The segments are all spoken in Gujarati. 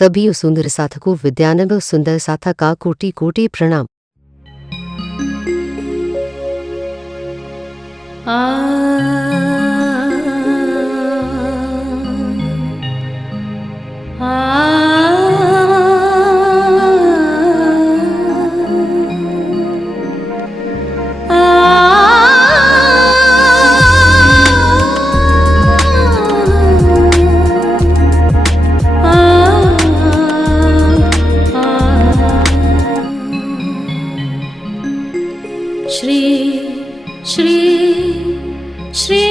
सभी सुंदर साधकों विद्यानंद सुंदर साधक का कोटि कोटि प्रणाम। श्री श्री श्री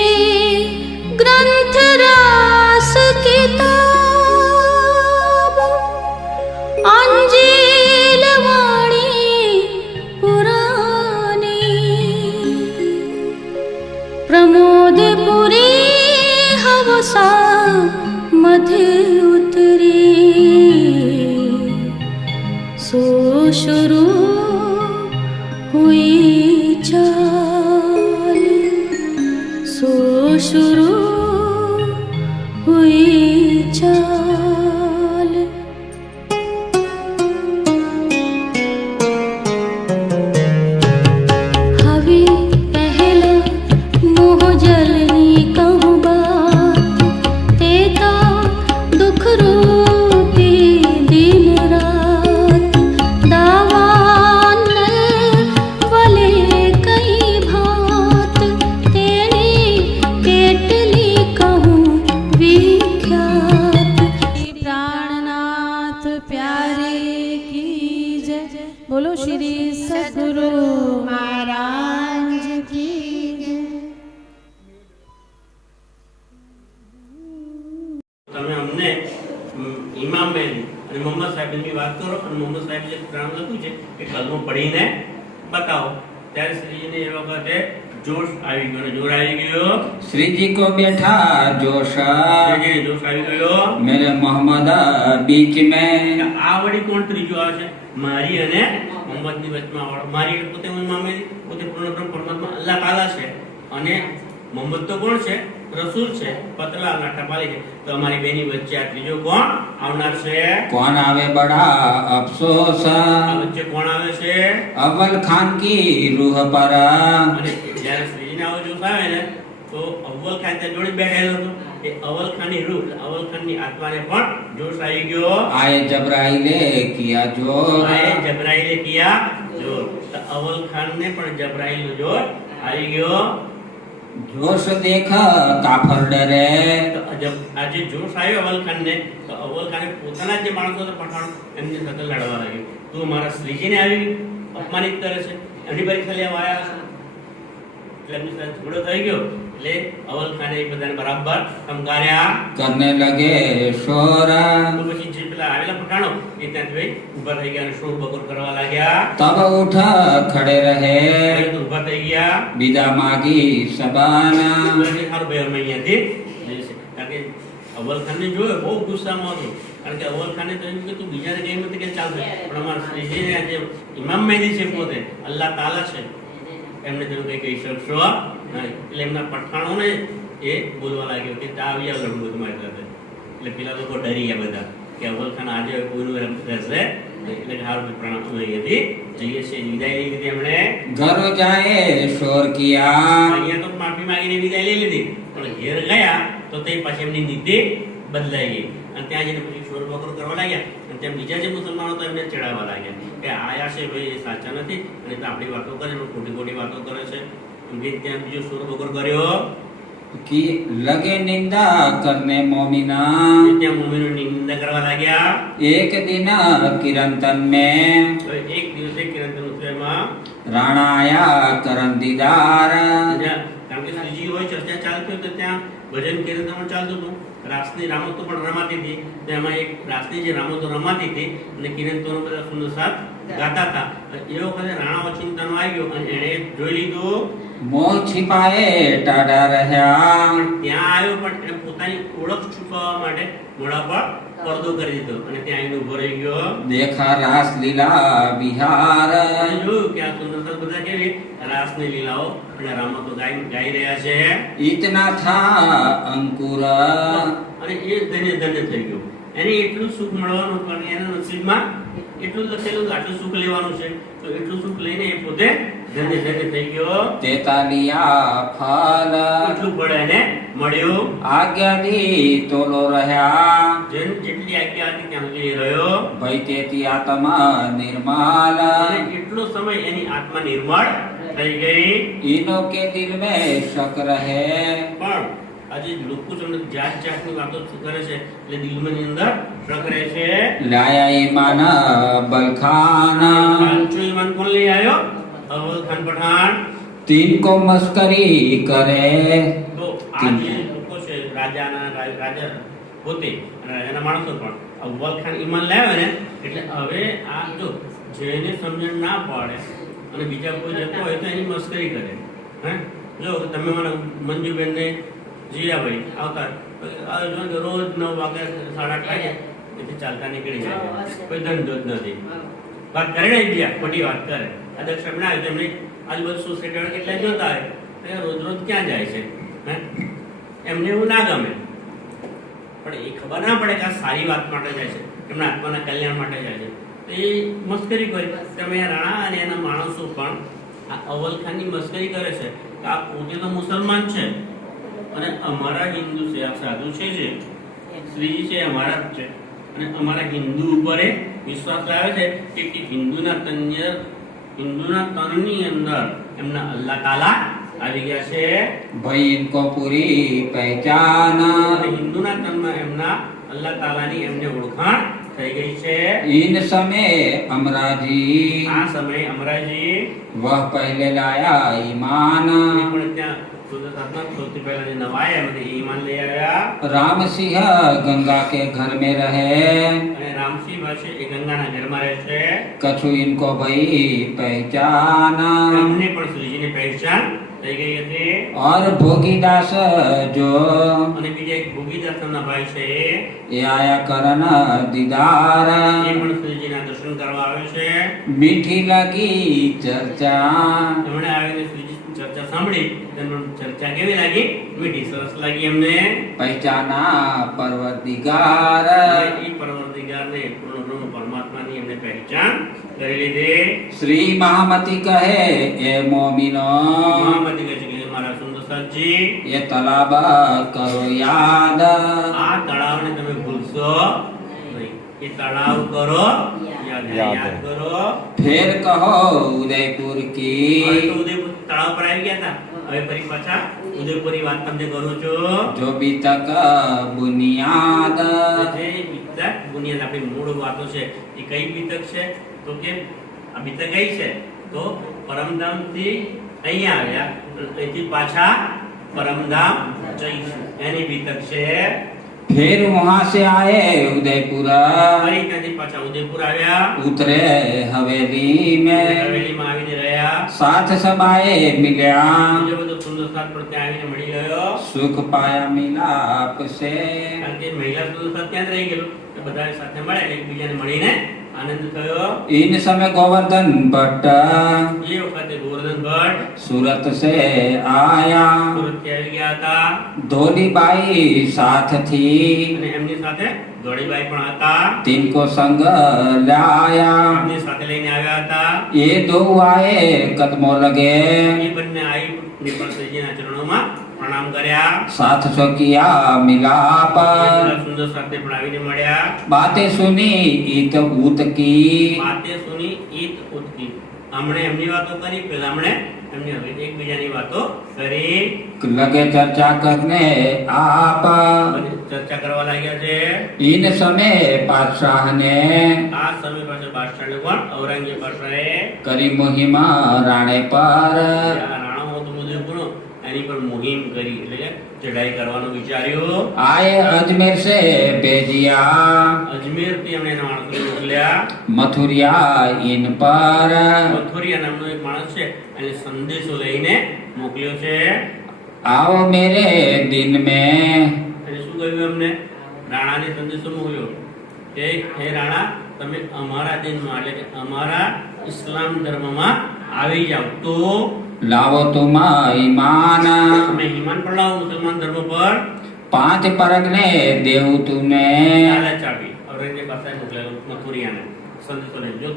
ग्रंथरास किताब अंजील वाणी पुरानी प्रमोदपुरी हवसा मध्य उतरी सो शुरू हुई चाल सो शुरू हुई चाल। हवी पहला मोह जलनी कहूँ बात तेता दुख रूपी दिन रात दावान वले कई भात तेरी केटली कहूँ विख्यात। प्राणनाथ प्यारे की जय। बोलो श्री सद्गुरु महाराज की जय। તમે અમને ઇમામ મહેદી અને મોહમ્મદ સાહેબની વાત કરો અને મોહમ્મદ સાહેબ જે પ્રાણ લખ્યું છે એ કલમો પઢીને બતાવો ત્યારે શ્રીજીને એ વખતે જોશ આવી ગયો અને જોર આવી ગયો श्री जी को बैठा जोश શ્રીજીને જોશ આવી ગયો मेरे मोहम्मद बीच में આ વળી કોણ ત્રીજો આવે છે મારી અને મોહમ્મદની વચમાં વાળો મારી એટલે પોતે હું ઇમામ મહેદી પોતે પૂર્ણબ્રહ્મ પરમાત્મા અલ્લાહ તાલા છે અને મોહમ્મદ તો કોણ છે રસૂલ છે પતલા ના ટપાલી છે તો અમારી બેની વચ્ચે આ ત્રીજો કોણ આવનાર છે कौन आवे बड़ा अफसोस આ વચ્ચે કોણ આવે છે अव्वल खान की रूह पर અને જ્યારે શ્રીજીને આવો જોશ આવે ને તો અવ્વલ ખાન ત્યાં જોડે બેઠેલો હતો એ અવ્વલ ખાનની રૂહ અવ્વલ ખાનની આત્માને પણ જોશ આવી ગયો आए जबराइले किया जोर આએ જબરાઈલે કિયા જોર તો અવ્વલ ખાનને પણ જબરાઈલનો જોર આવી ગયો जोश देख काफर डरे તો આજે જોશ આવ્યો અવ્વલ ખાનને તો અવ્વલ ખાને પોતાના જે માણસો હતા પઠાણ એમની સાથે લડવા લાગ્યો તું મારા શ્રીજીને આવી અપમાનિત કરે છે એની બારી ખાલી આવ્યા છે એટલે એમની સાથે ઝઘડો થઈ ગયો એટલે અવ્વલ ખાને એ બધાને બરાબર ધમકાર્યા करने लगे शोर તો પછી જે પેલા આવેલા પઠાણો એ ત્યાંથી ભાઈ ઊભા થઈ ગયા અને શોર બકોર કરવા લાગ્યા तब उठ खड़े रहे તો ઊભા થઈ ગયા विदा मांगी सबाना એટલે સારું ભાઈ અમે અહીંયાથી જઈશું કારણ કે અવ્વલ ખાનને જોયો બહુ ગુસ્સામાં હતો કારણ કે અવ્વલ ખાને કહ્યું કે તું બીજાને કઈ મત કે ચાલશે પણ અમારા શ્રીજીને જે ઇમામ મહેદી છે પોતે અલ્લાહ તાલા છે એમને તેનું કંઈ કહી શકશો નહીં એટલે એમના પઠાણોને એ બોલવા લાગ્યો કે તા આવી જાવ લડવું તમારી સાથે એટલે પેલા લોકો ડરી ગયા બધા કે અવ્વલ ખાન આજે કોઈનું રહેશે એટલે સારું પ્રણામ અહીંયાથી જઈએ છીએ વિદાય લઈ લીધી એમણે घर जाए शोर किया અહીંયા તો માફી માંગીને વિદાય લઈ લીધી પણ ઘેર ગયા તો તે પછી એમની નીતિ બદલાઈ ગઈ અને ત્યાં જઈને પછી શોર બકોર કરવા લાગ્યા અને ત્યાં બીજા જે મુસલમાનો હતા એમને ચડાવવા લાગ્યા કે આયા છે ભાઈ એ સાચા નથી અને તો આપણી વાતો કરે છે ખોટી ખોટી વાતો કરે છે એમ ત્યાં બીજો શોર બકોર કર્યો कि लगे निंदा करने मोमिना ત્યાં મુમિનોની નિંદા કરવા લાગ્યા एक दिन किरंतन में તો એક દિવસે કિરણતન ઉત્સવમાં राणा आया करन दीदार કારણ કે શ્રીજી હોય ચર્ચા ચાલતી હોય તો ત્યાં ભજન કીર્તન પણ ચાલતું હતું રાસની રામતો પણ રમાતી હતી તેમાં એક રાસની જે રામતો રમાતી હતી અને કિરણતોનો બધા સુંદર સાથ ગાતા હતા એ વખતે રાણા ઓચિંતાનો આવ્યો અને એણે જોઈ લીધું मोह छिपाए टाडा रहा ત્યાં આવ્યો પણ એને પોતાની ઓળખ છુપાવવા માટે મોઢા પર પડદો કરી દીધો અને ત્યાં આવીને ઉભો રહી ગયો देखा रास लीला बिहार અને જોયું કે આ સુંદર સાથ બધા કેવી રાસની લીલાઓ અને રામતો ગાઈ રહ્યા છે इतना था अंकुर અને એ ધન્ય ધન્ય થઈ ગયો એને એટલું સુખ મળવાનું, પણ એના નસીબમાં એટલું જ લખેલું કે આટલું સુખ લેવાનું છે, તો એટલું સુખ લઈને એ પોતે ધન્ય થઈ ગયો. તેતાલિયા ફલ એટલું ફળ એને મળ્યું. આજ્ઞાથી તોલો રહ્યા, જેટલી આજ્ઞા હતી ત્યાં સુધી એ રહ્યો. ભય તેથી આત્મા નિર્મલ, અને એટલો સમય એની આત્મા નિર્મળ થઈ ગઈ. ઈનો કે દિલ મેં શક રહે, પણ આજે લોકો તમને જાત જાતની વાતો કરે છે એટલે દિલમાં અંદર શક રહે છે. લાયા ઈમાન બલખાન, સાચું ઈમાન કોણ લઈ આવ્યો? અવ્વલ ખાન પઠાણ. તીન કો મસ્કરી કરે, તો આ જે લોકો છે રાજા પોતે અને એના માણસો પણ અવ્વલ ખાન ઈમાન લાવ્યો ને, એટલે હવે આ જો જેને સમજણ ના પડે અને બીજા કોઈ જતો હોય તો એની મસ્કરી કરે. હે જો તમે મને મંજુબેનને જીયાભાઈ આવતા રોજ 9 વાગે 8:30 વાગે એથી ચાલતા નીકળી જાય, કોઈ ધંધો જ નથી. વાત કરે ને ગયા ખોટી વાત કરે. આ દક્ષિણ ના આવે એમની આજુબાજુ સોસાયટી કેટલા જોતા હોય રોજ રોજ ક્યાં જાય છે? હે એમને એવું ના ગમે, પણ એ ખબર ના પડે કે આ સારી વાત માટે જાય છે, એમના આત્માના કલ્યાણ માટે જાય છે. એ મસ્કરી કરી. તમે રાણા અને એના માણસો પણ આ અવ્વલ ખાનની મસ્કરી કરે છે કે આ પોતે તો મુસલમાન છે અને અમારા હિન્દુ છે, આ સાધુ છે, જે શ્રીજી છે અમારા જ છે, અને અમારા હિન્દુ ઉપર વિશ્વાસ લાવે છે કે હિન્દુના તનની અંદર એમના અલ્લાહ તાલા આવી ગયા છે. ભય ઇનકો પૂરી પહેચાન, અને હિન્દુના તનમાં એમના અલ્લાહ તાલાની એમને ઓળખાણ થઈ ગઈ છે. इन समय अमराजी, આ સમયે અમરાજી वह पहले लाया ईमान, પણ ત્યાં સુરતમાં સૌથી પહેલા જે નવાયા એમને ઈમાન લઈ આવ્યા. राम सिंह गंगा के घर में रहे, અને રામસિંહ ભાષે એ ગંગાના ઘરમાં રહે છે. कछु इनको भई पहचान, એમને પણ શ્રીજીની પહેચાન થઈ ગઈ હતી. और भोगीदास जो અને બીજા એક ભોગીદાસ નામના ભાઈ છે, ये आया करन दीदार, એ પણ શ્રીજીના દર્શન કરવા આવે છે. मीठी लगी चर्चा, એમણે આવીને શ્રીજીની ચર્ચા સાંભળી. તેમને ચર્ચા કેવી લાગી? મીઠી, સરસ લાગી એમને. पहचाना पर्वतिगार, એ પરવર્તિગારને પૂર્ણ બ્રહ્મ પરમાત્માની એમને પહેચાન કરી લીધી. श्री महामती कहे ए मोमिनो, મહામતી કહે છે કે મારા સુંદર સાજી, ये तालाब करो याद, આ તળાવને તમે ભૂલશો નહીં. એ તળાવ કરો યાદ કરો. फिर कहो उदयपुर હવે की, તો ઉદયપુર તળાવ પર આવી ગયા હતા, હવે ફરી પાછા ઉદયપુરની વાત તમને કરું છું. जो बीतक बुनियाद, જે બીતક બુનિયાદ આપણી મૂળ વાતો છે એ કઈ બીતક છે? તો કે આ બીતક કઈ છે? તો પરમધામથી અહીંયા આવ્યા, અહીંથી પાછા પરમધામ જઈશું એની બીતક છે. फिर वहां से आए उदयपुर, ફરી ત્યાંથી પાછા ઉદયપુર આવ્યા, उतरे हवेली में, હવેલીમાં આવીને રહ્યા. साथ सब आए मिल्या, બીજો બધો સુંદર સાથ પણ ત્યાં આવીને મળી ગયો. सुख पाया मिलाप से, કારણ કે મહિલા સુંદર સાથ ત્યાં જ રહી ગયેલું, તો બધા સાથે મળે એટલે એકબીજાને મળીને આનંદ થયો. इन समय गोवर्धन भट्ट એ વખતે ગોવર્ધન ભટ્ટ सूरत से आया, સુરતથી આવી ગયા હતા, धोली बाई साथ थी, અને એમની સાથે ધોળીબાઈ પણ હતા, तिनको संग लाया, એમની સાથે લઈને આવ્યા હતા. ये दो आए कदमों लगे, એ બંને આવી પણ શ્રીજીના ચરણોમાં પ્રણામ કર્યા. साथ सो किया मिलाप, પેલા સુંદર સાથે પણ આવીને મળ્યા. बातें सुनी इत ऊत की, વાતે સુની ઈત ઉતકી. હમણે એમની વાતો કરી, પેલા હમણે એમની એકબીજાની વાતો કરી. लगे चर्चा करने आप, અને ચર્ચા કરવા લાગ્યા છે. इन समय पातशाह ने આ સમય પાસે બાદશાહને પણ ઔરંગઝેબ બાદશાહે करी मुहिमा राणे पर, આ રાણો હતો ઉદયપુરનો, એની પર મુહિમ કરી, એટલે કે ચઢાઈ કરવાનું વિચાર્યું. आए अजमेर से भेजिया, અજમેરથી એમણે એના માણસોને મોકલ્યા. मथुरिया इन पर, મથુરિયા નામનો એક માણસ છે, એને સંદેશો લઈને મોકલ્યો છે. आओ मेरे दिन में, એને શું કહ્યું? એમને રાણાને સંદેશો મોકલ્યો કે હે રાણા, તમે અમારા દિનમાં એટલે કે અમારા ઇસ્લામ ધર્મમાં આવી જાઓ તો लावो तुम ईमान, તમે ઈમાન પણ લાવો મુસલમાન ધર્મ પર. 5 परग ने देव तूने લાલચ આપી ઔરંગઝેબ પાસે મોકલેલો મથુરિયાને સંદેશો લઈને જો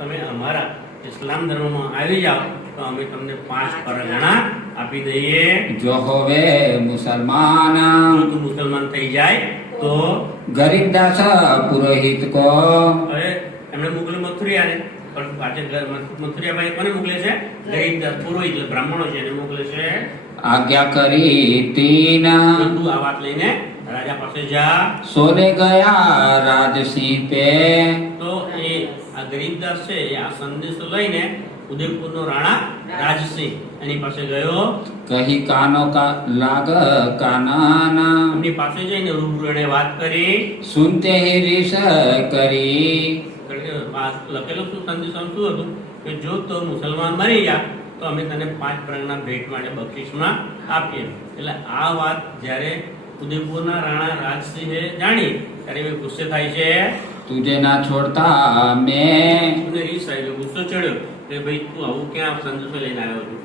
તમે અમારા ઇસ્લામ ધર્મમાં આવી જાઓ તો અમે તમને 5 પરગણા આપી દઈએ. जो होवे मुसलमान જો તું મુસલમાન થઈ જાય તો गरीबदास पुरोहित को હવે એમણે મોકલ્યું મથુરિયાને, પણ પાછળ મથુરિયાભાઈ કોને મોકલે છે? ગરીબદાસ પુરોહિત એટલે બ્રાહ્મણો છે એને મોકલે છે. आज्ञा करी तीन તો તું આ વાત લઈને રાજા પાસે જા. सोले गया राजसिंह पे તો એ આ ગરીબદાસ છે એ આ સંદેશો લઈને ઉદયપુરનો રાણા રાજસિંહ એની પાસે ગયો. कही कानो का लाग कानन એમની પાસે જઈને રૂબરૂ એણે વાત કરી. सुनते ही ऋष करी કારણ કે વાત લખેલું શું સંદેશામાં શું હતું કે જો તો મુસલમાન મરી ગયા તો અમે તને 5 પરગણા ભેટ માટે બક્ષિસમાં આપીએ. એટલે આ વાત જ્યારે ઉદયપુરના રાણા રાજસિંહે જાણી ત્યારે એ ગુસ્સે થાય છે. तुझे ना छोड़ता मैं એને રીસ આવી ગયો, ગુસ્સો ચડ્યો કે ભાઈ તું આવું ક્યાં સંદેશો લઈને આવ્યો છું?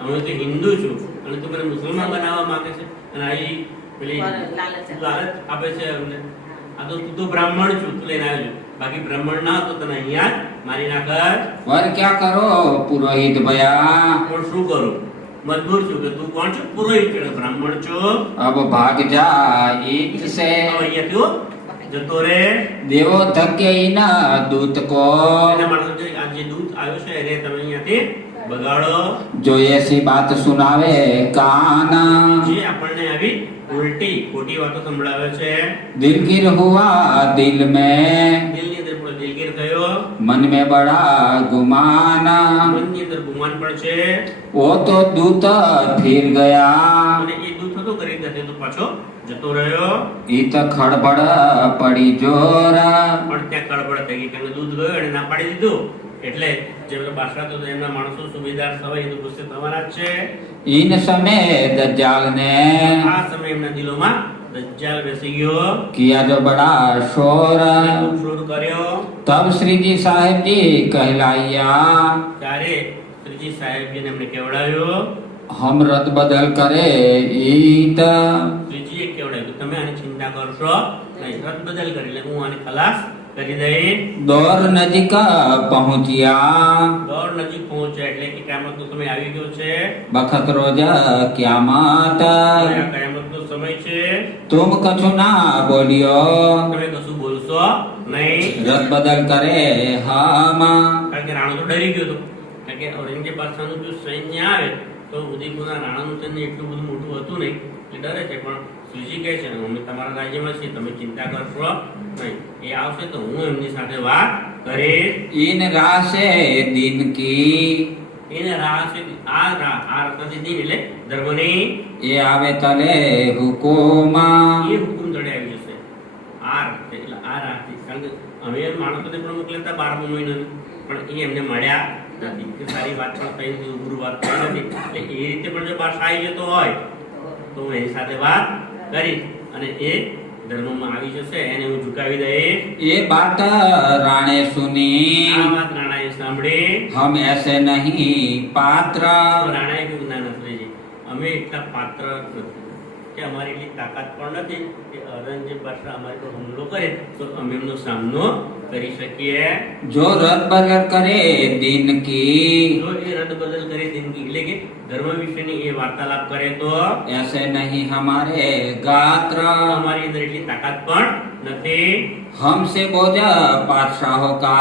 અમે તો હિન્દુ છું અને તું મને મુસલમાન બનાવવા માંગે છે અને આ પેલી લાલચ આપે છે અમને. આ તો તું તો બ્રાહ્મણ છું, તું લઈને આવ્યો છું. બાકી બ્રાહ્મણ ના તો તને અહીંયા જ મારી નાખ. वर क्या करो पुरोहित भया પણ શું કરું? મજબૂર છું કે તું કોણ છો? પુરોહિત છું, બ્રાહ્મણ છું. अब भाग जा ईट से હવે અહીંયાથી જતો રે. देवो धक्के न दूत को એના માટે આ જે દૂત આવ્યો છે એને તમે અહીંયાથી બગાડો. जो ऐसी बात सुनावे कान જે આપણને આવી ઉલટી ખોટી વાતો સંભળાવે છે. दिलगिर हुआ दिल में દિલની અંદર પૂરો દિલગીર થયો, मन में बड़ा गुमान મનની અંદર ગુમાન પણ છે. वो तो दूत फिर गया અને એ દૂત હતો કરી દે તો પાછો જતો રહ્યો. इत खड़बड़ पड़ी जोर પણ ત્યાં કળબળ થઈ ગઈ કારણ કે દૂધ ગયો અને ના પાડી દીધું. એટલે જે પેલા બાદશાહ તો એમના માણસો સુબેદાર સવાય એ તો ગુસ્સે થવાના જ છે. इन समय दज्जाल ने આ સમય એમના દિલોમાં દજ્જાલ બેસી ગયો. किया जो बड़ा शोर અને ખૂબ શોર કર્યો. तब श्री जी साहेब जी कहलाइया ત્યારે શ્રીજી સાહેબજીને એમને કેવડાવ્યો. हम रद बदल करे ईत શ્રીજીએ કેવડાવ્યું કે તમે આની ચિંતા કરશો નહીં, રદ બદલ કરી એટલે હું આને ખલાસ કરી દઈ. दौर नजीक पहुंचिया દોર નજીક પહોંચ્યા એટલે કે કિયામતનો સમય આવી ગયો છે. बखत रोज क्यामत હવે આ કિયામતનો સમય છે. तुम कछु ना बोलियो તમે કશું બોલશો નહીં. रद बदल करे हम કારણ કે રાણો તો ડરી ગયો હતો. કારણ કે ઔરંગઝેબ બાદશાહનું જો સૈન્ય આવે તો ઉદયપુરના રાણાનું સૈન્ય એટલું બધું મોટું હતું નહીં એટલે ડરે છે. પણ શ્રીજી કહે છે અમે તમારા રાજ્યમાં છીએ, તમે ચિંતા કરશો નહીં. એ આવશે તો હું એમની સાથે વાત કરીશ. इन राह से दिन की એને રાહ છે આ રસ્તાથી દિન એટલે ધર્મની ये आवे तले हुकुमा એ હુકુમ દડે આવી જશે. આ રસ્તે એટલે આ રાહથી કારણ કે અમે માણસોને પણ મોકલ્યા હતા 12મા મહિનાની પણ એ એમને મળ્યા નથી કે સારી વાત પણ થઈ નથી, ગુરુ વાત થઈ નથી. એટલે એ રીતે પણ જો બાદશાહ આવી જતો હોય તો હું એની સાથે વાત કરીશ અને એ ધર્મમાં આવી જશે એને હું ઝુકાવી દઈશ. ये बात राणे सुनी આ વાત રાણાએ સાંભળી. हम ऐसे नहीं पात्र તો રાણાએ કહ્યું ના નથી, અમે એટલા પાત્ર નથી કે અમારી એટલી તાકાત પણ નથી કે ઔરંગઝેબ બાદશાહ અમારી પર હુમલો કરે તો અમે એમનો સામનો કરી શકીએ. जो रद बदल करे दिन की જો એ રદ બદલ કરી જિંદગી એટલે કે ધર્મ વિશેની એ વાર્તાલાપ કરે તો ऐसे नहीं हमारे गात्र અમારી અંદર એટલી તાકાત પણ નથી. हमसे बोझ पातशाहों का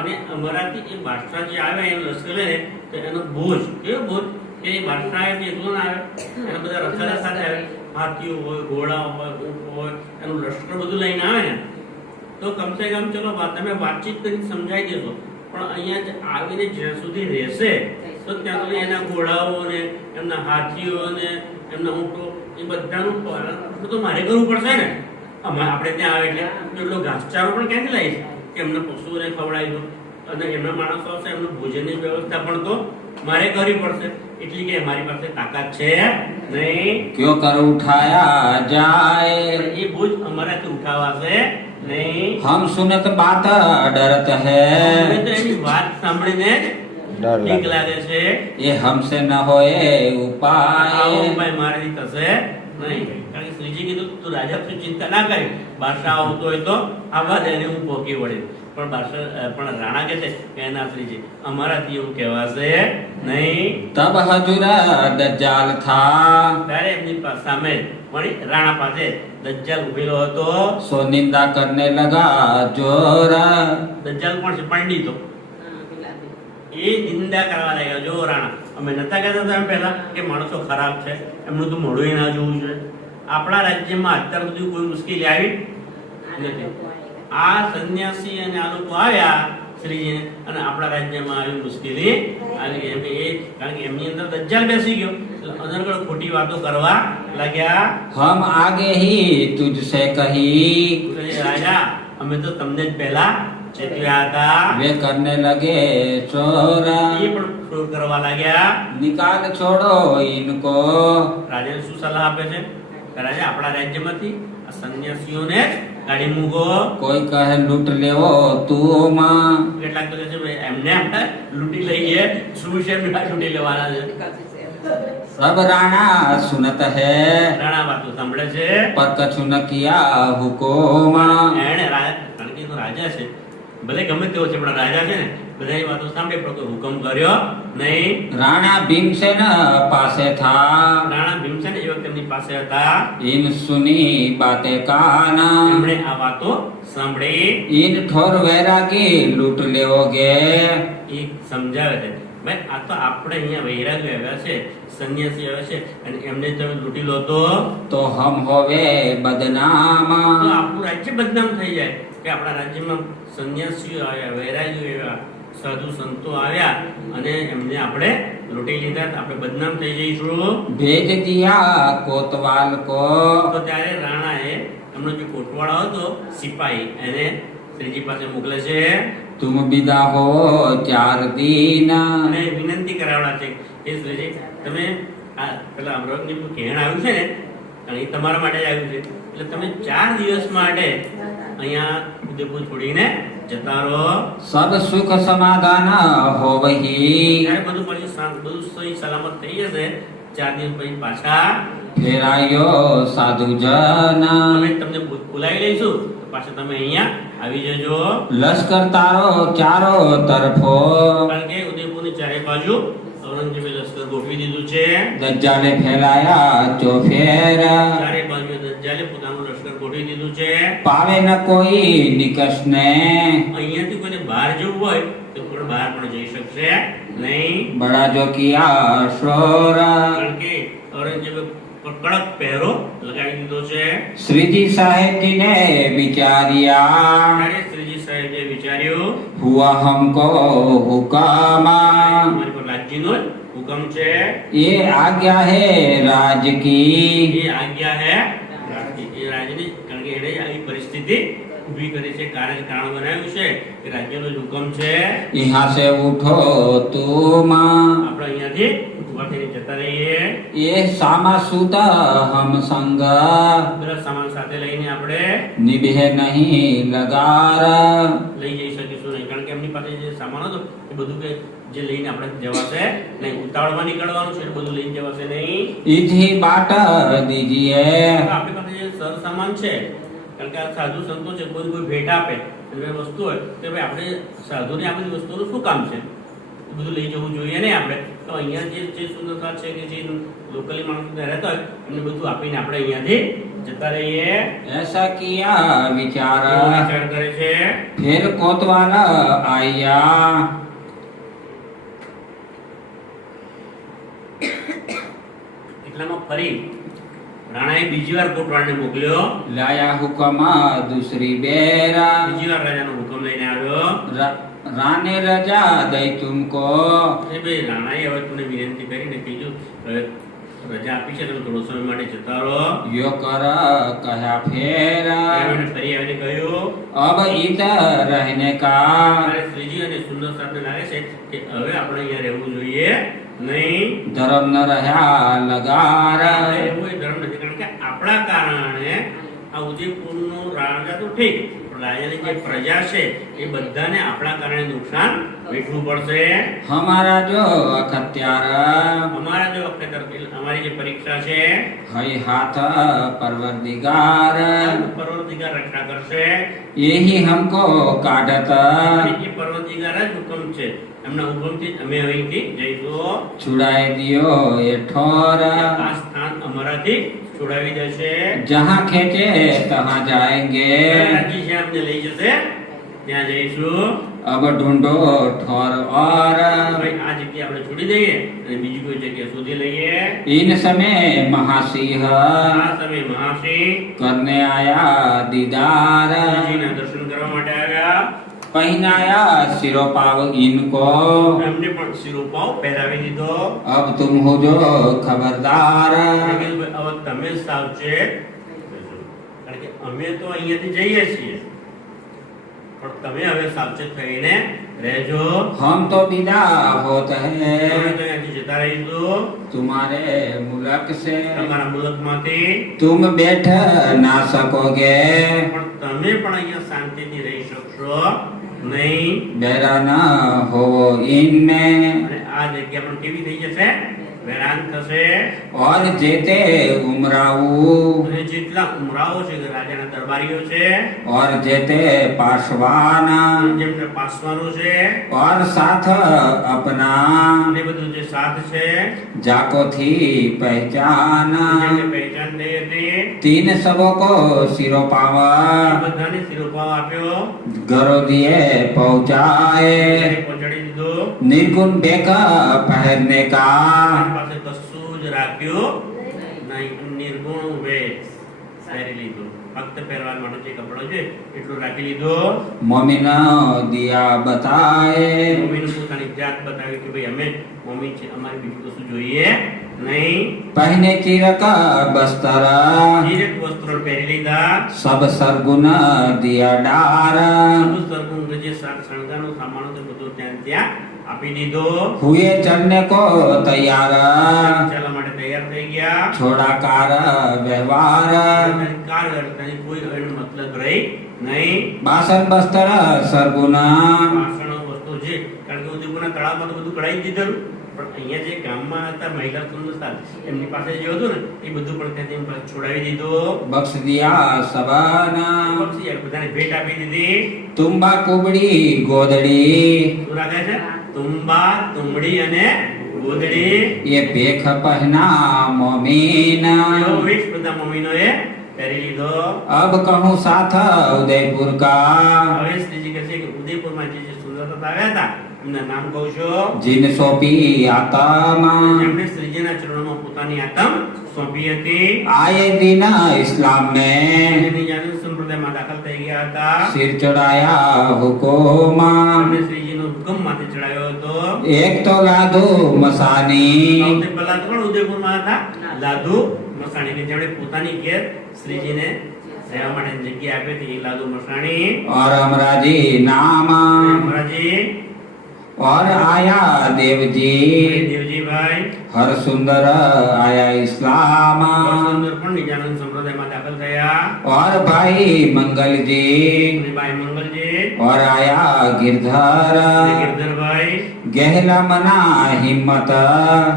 અને અમારાથી એ બાદશાહ જે આવે એનો લશ્કર લે તો એનો બોજ કેવો બોજ કે એ બાદશાહ આવે એકલો ના આવે, એના બધા રથારા સાથે આવે, હાથીઓ હોય, ઘોડા હોય, ઊંટ હોય, એનું લશ્કર બધું લઈને આવે ને તો કમસે કમ ચલો તમે વાતચીત કરી સમજાવી દેશો. પણ અહીંયા જ આવીને જ્યાં સુધી રહેશે તો ત્યાં સુધી એના ઘોડાઓ ને એમના હાથીઓ ને એમના ઊંટો એ બધાનું પાલન તો મારે કરવું પડશે ને. આપણે ત્યાં આવે એટલે એટલો ઘાસચારો પણ ક્યાંથી લાવીશ કે એમના પશુઓને ખવડાવી દો અને એમના માણસો આવશે એમનું ભોજનની વ્યવસ્થા પણ તો મારે કરવી પડશે. એટલી કે અમારી પાસે તાકાત છે નહીં. क्यों कर उठाया जाए એ બોજ અમારાથી ઉઠાવાશે નહીં. हम सुनत बात डरत અમને है તો એની વાત સાંભળીને બીક લાગે છે. ये हमसे न होए આવો उपाय ઉપાય મારાથી થશે નહીં, કારણ કે શ્રીજી કીધું તું રાજા તું ચિંતા ના કરી, બાદશાહ આવતો હોય તો આવવા દે, હું પોકી વળી. પણ પણ રાણા કહે છે કે ના શ્રીજી અમારાથી એવું કહેવાશે નહીં. तब हजूर दज्जाल था, ત્યારે એમની સામે વળી રાણા પાસે દજ્જાલ ઉભેલો હતો. सो निंदा करने लगा जोर, દજ્જાલ કોણ છે? પંડિતો. એ નિંદા કરવા લાગ્યા. જો રાણા, અમે નતા કહેતા હતા પહેલા કે માણસો ખરાબ છે, એમનું તો મોઢું ના જોવું જોઈએ. આપણા રાજ્યમાં અત્યાર સુધી કોઈ મુશ્કેલી આવી નથી. આ સંન્યાસી અને આ લોકો આવ્યા શ્રીજીને, અને આપણા રાજ્યમાં આવી મુશ્કેલી આવી ગઈ. કારણ કે એમની અંદર દજ્જાલ બેસી ગયો, અનર્ગળ ખોટી વાતો કરવા લાગ્યા. हम आगे ही तुझसे कही, રાજા અમે તો તમને જ પહેલા ચેતવ્યા હતા. वे करने लगे चोर, એ પણ ચોર કરવા લાગ્યા. निकाल छोड़ो इनको, રાજાને શું સલાહ આપે છે કે રાજા આપણા રાજ્યમાંથી આ સંન્યાસીઓને જ કાઢી મૂકો. कोई कहे लूट लेवो तुम, કેટલાક તો કહે છે ભાઈ એમને આપણે લૂંટી લઈએ, શું છે લૂંટી લેવાના છે. सब राणा सुनत है, રાણા વાતો સાંભળે છે, पर कछु न किया हुकुम, એને કારણ કે એ તો રાજા છે, ભલે ગમે તેવો છે પણ રાજા છે ને, બધાની વાતો સાંભળે પણ કોઈ હુકમ કર્યો નહીં. राणा भीमसेन पासे था, રાણા ભીમસેન એ વખતે એમની પાસે હતા. इन सुनी बातें काना, એમણે આ વાતો સાંભળી. इन ठोर वैरागी लूट लेवोगे, એ સમજાવે છે ભાઈ આ તો આપણે અહીંયા વૈરાગ્ય આવ્યા છે, સંન્યાસી આવ્યા છે, અને એમને તમે લૂંટી લો तो हम होवे તો बदनाम, આપણું રાજ્ય બદનામ થઈ જાય કે આપણા રાજ્યમાં સંન્યાસીઓ આવ્યા, વૈરાગીઓ આવ્યા, સાધુ સંતો આવ્યા અને એમને આપણે લૂંટી લીધા, તો આપણે બદનામ થઈ જઈશું. भेज दिया कोतवाल को, તો ત્યારે રાણાએ એમનો જે કોટવાળો હતો સિપાહી એને શ્રીજી પાસે મોકલે છે तुम विदा हो 4 दिन, અને વિનંતી કરાવડા છે કે શ્રીજી તમે આ પેલા અમૃતની કહેણ આવ્યું છે ને, અને એ તમારા માટે જ આવ્યું છે, એટલે તમે 4 દિવસ માટે અહીંયા ઉદયપુર છોડીને જતા રહો. सब सुख समाधान हो वही, ત્યારે બધું પછી બધું સહી સલામત થઈ જશે. 4 દિવસ પછી પાછા फेरायो साधु जन, અમે તમને બોલાવી લઈશું, તો પાછા તમે અહીંયા આવી જજો. लश्कर तारो चारो तरफो, કારણ કે ઉદયપુરની ચારે બાજુ ઔરંગઝેબે લશ્કર ગોઠવી દીધું છે. दज्जाले फैलाया चौफेर, ચારે બાજુ દજ્જાલે પોતાનું લશ્કર ગોઠવી દીધું છે. पावे न कोई निकसने, અહીંયાથી કોઈને બહાર જવું હોય તો કોઈ બહાર પણ જઈ શકશે નહીં. बड़ा जो किया शोर, કારણ કે ઔરંગઝેબે કડક પહેરો લગાવી દીધો છે. श्री जी साहेब जी ने विचारिया, ત્યારે શ્રીજી સાહેબે વિચાર્યું हुआ हमको हुकामा, અમારી પર રાજ્યનો જ હુકમ છે, ये आज्ञा है राज की, એ આજ્ઞા હે એ રાજની. કારણ કે એને આવી પરિસ્થિતિ ઊભી કરી છે, કારણ બનાવ્યું છે કે રાજ્યનો જ હુકમ છે. यहाँ से उठो तुम, આપણે અહીંયાથી ઉભા થઈને જતા રહીએ. ये सामा सूता हम संग, બધા સામાન સાથે લઈને આપણે निभे नहीं लगार, લઈ જઈ શકીશું નહીં. કારણ કે એમની પાસે જે સામાન હતો એ બધું કે જે લઈને આપણે જવાશે નહીં. ઉતાવળમાં નીકળવાનું છે એટલે બધું લઈને જવાશે નહીં. इधी बाट दीजिए, આપણી પાસે જે સર સામાન છે, કારણ કે આ સાધુ સંતો છે, કોઈ ભેટ આપે અને વસ્તુ હોય તો ભાઈ આપણે સાધુને આ બધી વસ્તુનું શું કામ છે, એ બધું લઈ જવું જોઈએ નહીં આપણે. તો અહીંયા જે સુંદરતા છે કે જે લોકલી માણસો રહેતા હોય એમને બધું આપીને આપણે અહીંયાથી જતા રહીએ. ऐसा किया એવો विचार, વિચાર કરે છે. फिर कोतवाल आया, એટલામાં ફરી રાણાએ બીજી વાર કોટવાળને મોકલ્યો. लाया हुक्म दूसरी बेर, બીજી વાર રાજાનો હુકમ લઈને આવ્યો. राने रजा दई तुमको, એ ભાઈ રાણાએ હવે તમને વિનંતી કરીને કીધું હવે રજા આપી છે, તમે થોડો સમય માટે જતા રહો. यो कर कहा फेर, એમણે ફરી આવીને કહ્યું. अब इत रहने का, ત્યારે શ્રીજી અને સુંદર સાહેબને લાગે છે કે હવે આપણે અહીંયા રહેવું જોઈએ નહીં. धर्म न रहा लगार, એવું એ ધર્મ નથી, કારણ કે આપણા કારણે આ ઉદયપુરનો રાજા તો ઠીક, પણ રાજાની જે પ્રજા છે એ બધાને આપણા કારણે નુકસાન વેઠવું પડશે. हमारा जो अखत्यार અમારા જો અમારી જે પરીક્ષા છે हई हाथ परवरदिगार પર્વતિગાર રક્ષા કરશે. यही हमको काटत એ પર્વતિગાર જ હુકમ છે, એમના હુકમથી જ અમે અહીંથી જઈશું. छुड़ाए दियो ये ठोर આ સ્થાન અમારાથી છોડાવી દેશે. जहाँ खेचे तहाँ जाएंगे રાજી છે અમને લઈ જશે, ત્યાં જઈશું. अब ढूंढो ठोर और ભાઈ આ જગ્યા આપણે છોડી દઈએ અને બીજી કોઈ જગ્યા શોધી લઈએ. इन समय महासिंह આ સમય મહાસિંહ करने आया दीदार શ્રીજીના દર્શન કરવા માટે આવ્યા. पहनाया सिरोपाव इनको એમને પણ શિરોપાવ પહેરાવી દીધો. अब तुम हो जो खबरदार મેં કીધું, ભાઈ, હવે તમે સાવચેત રહેજો. કારણ કે અમે તો અહીંયાથી જઈએ છીએ, પણ તમે હવે સાવચેત થઈને રહેજો. हम तो विदा होते અમે हैं તો અહીંયાથી જતા રહીશું तुम्हारे मुल्क से તમારા મુલકમાંથી. तुम बैठ ना सकोगे પણ તમે પણ અહીંયા શાંતિથી રહી શકશો નહીં. बेरा न हो इनमें અને આ જગ્યા પણ કેવી થઈ જશે? વેરાન થશે. और जेते उमराऊ અને જેટલા ઉમરાઓ છે, રાજાના દરબારીઓ છે, और जेते पासवान જેમને પાસવાનો છે, और साथ अपना અને બધું જે સાથ છે, जाको थी पहचान જેમને પહેચાન થઈ હતી, तीन सबों को सिरो એ पावा બધાને શિરોપાવ આપ્યો. घरों दिए पहुंचाए ત્યારે પહોંચાડી દીધો. निर्गुण बेका पहनने का એની પાસે કશું જ રાખ્યું નહીં. નિર્ગુણ વેશ પહેરી લીધો. ફક્ત પહેરવા માટે જે કપડો છે એટલું રાખી લીધો. मोमिन दिया बताए મમ્મીને પોતાની જાત બતાવી કે ભાઈ અમે મમ્મી છે, અમારે બીજું કશું જોઈએ નહીં. पहने चिरक बस्तर ધીરેક વસ્ત્રો પહેરી લીધા. सब सरगुन दिया डार બધું સરગુણ જે શણગારનો સામાન હતો બધું ત્યાં આપી દીધો. हुए चलने को तैयार ચાલવા માટે તૈયાર થઈ ગયા. छोड़ा कार व्यवहार કાર કરતાની કોઈ એનો મતલબ રહી નહીં. बासन बस्तर सरगुन વાસણો વસ્તુ છે, કારણ કે ઉદયપુરના તળાવમાં તો બધું કઢાઈ દીધેલું, પણ અહીંયા જે ગામમાં હતા મહિલા સુંદરતા એમની પાસે જે હતું ને એ બધું પણ ત્યાંથી એમની પાસે છોડાવી દીધો. बख्श दिया सबन પછી બધાને ભેટ આપી દીધી. तुम्बा कुबड़ी गोदड़ी શું રાખે છે? તુંબા, તુંબડી અને ગોદડી. ये बेख पहना मोमीन એવો વેશ બધા મમ્મીનોએ પહેરી લીધો. अब कहूँ साथ उदयपुर का હવે શ્રીજી કહે છે કે ઉદયપુરમાં જે સુંદરતા આવ્યા હતા એમના નામ કહું છું. जिन सोपी आत्मा એમણે શ્રીજીના ચરણોમાં પોતાની આત્મ સોંપી હતી. आए दिन इस्लाम में એની જાનુ સંપ્રદાયમાં દાખલ થઈ ગયા હતા. सिर चढ़ाया हुकुम એમણે શ્રીજીનો હુકમ માથે ચડાવ્યો હતો. एक तो लादू मसानी સૌથી પહેલા તો પણ ઉદયપુરમાં હતા લાદુ મસાણી કે જેમણે પોતાની ઘેર શ્રીજીને રહેવા માટે જગ્યા આપી હતી. એ લાદુ મસાણી और अमराजी नाम મહારાજી और आया देव जी દેવજીભાઈ हर सुंदर आया इस्लाम સુંદર પણ નિજાનંદ સંપ્રદાયમાં દાખલ થયા. और भाई मंगल जी અને ભાઈ મંગલજી और आया गिरधर અને ગિરધરભાઈ गहला मना हिम्मत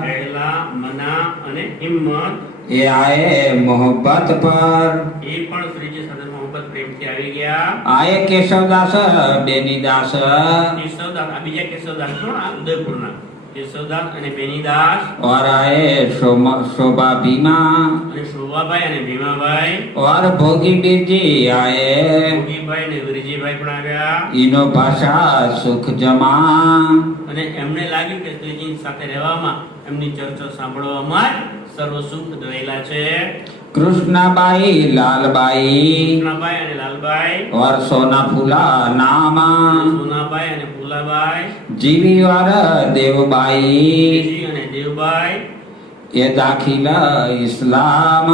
પહેલા મના અને હિંમત ये आए मोहब्बत पर એ પણ શ્રીજી સાથે મોહબ્બત પ્રેમથી આવી ગયા. आए केशवदास बेनीदास કેશવદાસ, આ બીજા કેશવદાસ કોણ? આ ઉદયપુરના કેશવદાસ અને બેનીદાસ और आए शोभा भीमा અને શોભાભાઈ અને ભીમાભાઈ. और भोगी बिरजी आए ભોગીભાઈ અને વિરજીભાઈ પણ આવ્યા. इनो भाषा सुख जमा અને એમને લાગ્યું કે શ્રીજી સાથે રહેવામાં એમની ચર્ચા સાંભળવામાં જ સર્વ સુખ રહેલા છે. कृष्णाबाई लालबाई કૃષ્ણાબાઈ અને લાલબાઈ, और सोना फूला नाम સોનાબાઈ અને ફૂલાબાઈ, जीवी और देवबाई દેવજી અને દેવબાઈ ये दाखिल इस्लाम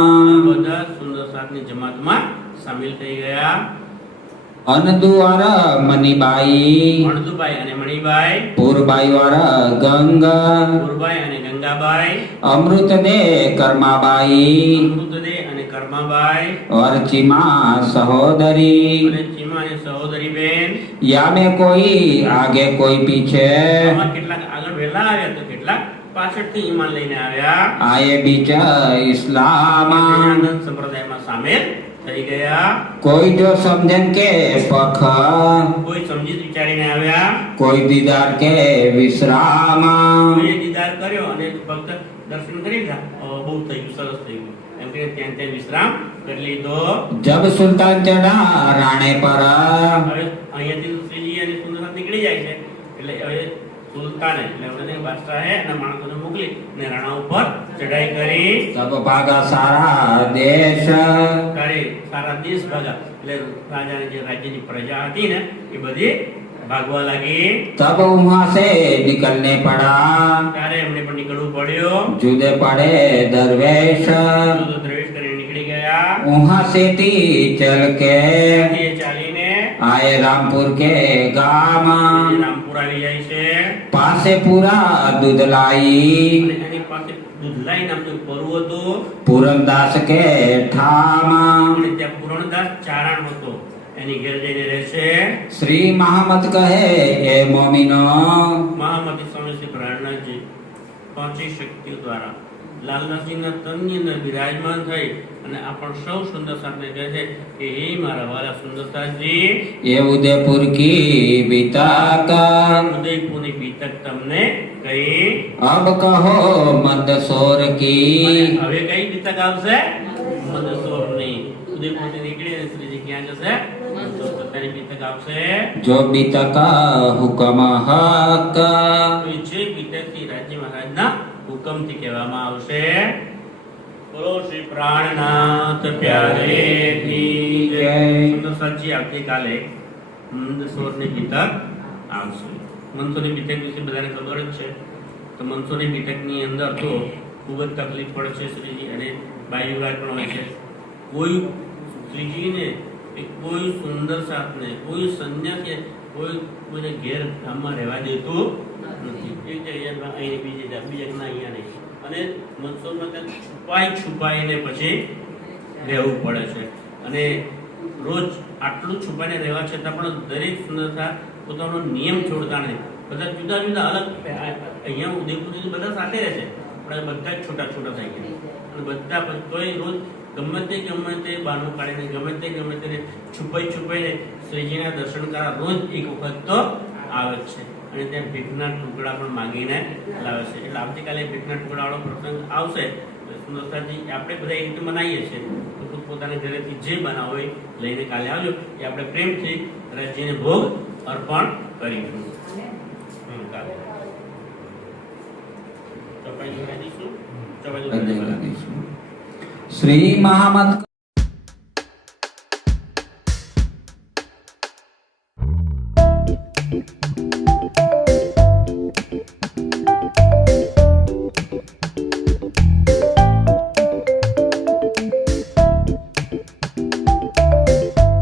બધા સુંદર સાથની જમાતમાં સામેલ થઈ ગયા. अनदु और मणिबाई મણદુબાઈ અને મણિબાઈ, पूरबाई और गंग પુરબાઈ અને ગંગાબાઈ, अमृत दे कर्माबाई અમૃતદે અને કર્માબાઈ और चिमा सहोदरी અને ચીમા મારી સહોદરી બેન, या में कोई आगे कोई पीछे આમાં કેટલાક આગળ વહેલા આવ્યા તો કેટલાક પાછળથી ઈમાન લઈને આવ્યા. आए बीच इस्लाम આનંદ સંપ્રદાયમાં સામેલ થઈ ગયા. कोई जो समझन के पख કોઈ સમજી વિચારીને આવ્યા, कोई दीदार के विश्राम કોઈએ દીદાર કર્યો અને ફક્ત દર્શન કરી લીધા. બહુ થઈ ગયું, સરસ થઈ ગયું એમ કે ત્યાં ત્યાં વિશ્રામ કરી લીધો. जब सुल्तान चढ़ा राणे पर હવે અહીંયાથી શ્રીજી અને સુંદરનાથ નીકળી જાય છે એટલે હવે સુલતાને એટલે હવે બાદશાહે એના માણસોને મોકલી અને રાણા ઉપર ચઢાઈ કરી. तब भागा सारा देश ત્યારે સારા દેશ ભાગા એટલે રાજાને જે રાજ્યની પ્રજા હતી ને એ બધી ભાગવા લાગી. तब वहां से निकलने पड़ा ત્યારે એમને પણ નીકળવું પડ્યું. जुदे पड़े दरवेश તો પ્રવેશ કરીને નીકળી ગયા. वहां से थी चल के ત્યાંથી એ ચાલીને आए रामपुर के गाम રામપુર આવી જાય છે. पासे पूरा दुधलाई અને એની પાસે દુધલાઈ નામનું પરુ હતું. पूरनदास के ठाम અને ત્યાં પૂરણદાસ ચારણ હતો, એની ઘેર જઈને રહેશે. श्री महामत कहे ए मोमिनो મહામતી સ્વામી શ્રી પ્રાણનાથજી પાંચી શક્તિઓ દ્વારા લાલનાથજીના તનની અંદર બિરાજમાન થઈ અને આપણ સૌ સુંદરસાથને કહે છે કે હે મારા વાલા સુંદરસાથજી, ये उदयपुर की बीतक ઉદયપુરની બીતક તમને કહી. अब कहो मंदसौर की અને હવે કઈ બીતક આવશે? મંદસોરની. ઉદયપુરથી નીકળી અને શ્રીજી ક્યાં જશે? મંદસોરની બીતક આવશે. जो बीतक हुक्म हक તો જે બીતકથી રાજ્ય મહારાજના હુકમથી કહેવામાં આવશે. બોલો શ્રી પ્રાણનાથ પ્યારે કી જય. સુંદરસાથજી આવતીકાલે મંદસોરની બીતક આવશે. મંદસોરની બીતક વિશે બધાને ખબર જ છે. તો મંદસોરની બીતકની અંદર તો ખૂબ જ તકલીફ પડે છે શ્રીજી અને બાયુગાર પણ હોય છે. કોઈ શ્રીજીને કે કોઈ સુંદર સાથને કોઈ સંન્યાસી કોઈને ઘેર ગામમાં રહેવા દેતું નથી. એક જગ્યાએ અહીં બીજી જગ્યા અહીંયા નહીં. અને મંદસોરમાં ત્યાં છુપાઈને પછી રહેવું પડે છે. અને રોજ આટલું છુપાઈને રહેવા છતાં પણ દરેક સુંદરતા પોતાનો નિયમ છોડતા નહીં. બધા જુદા જુદા અલગ અહીંયા ઉદયપુરની બધા સાથે રહે છે પણ બધા જ છોટા છોટા થઈ ગયા. અને બધા તોય રોજ ગમે તે બાનું કાઢીને ગમે તે છુપાઈને શ્રીજીના દર્શન કરવા રોજ એક વખત તો આવે જ છે. અને ત્યાં ભીખના ટુકડા પણ માંગીને લાવે છે. એટલે આવતીકાલે ભીખના ટુકડાવાળો પ્રસંગ આવશે. સુંદરતાજી આપણે બધા એ રીતે મનાવીએ છીએ. તો પોતાના ઘરેથી જે બનાવો હોય લઈને કાલે આવજો. એ આપણે પ્રેમથી રાજ્યને ભોગ અર્પણ કરીશું. કાલે ચપાઈ જોડાઈ દઈશું. ચપાઈ જોડાઈ દઈશું. श्री महामत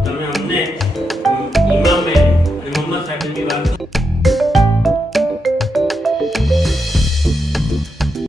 તમે અમને ઇમામ અને મોહમ્મદ સાહેબની વાત